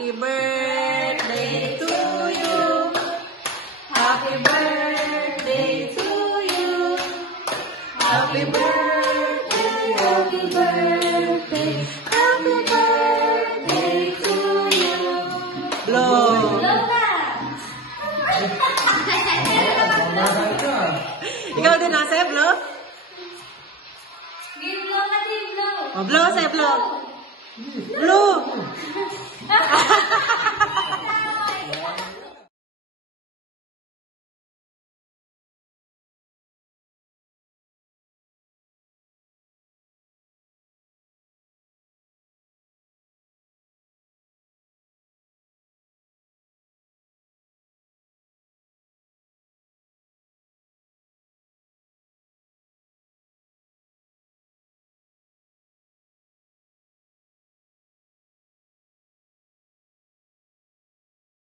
Happy birthday to you. Happy birthday to you. Happy birthday, happy birthday, happy birthday to you. Blow. Ikaw din na, Seb, blow? Blow ka din, blow. Oh, blow, Seb, blow. Blow.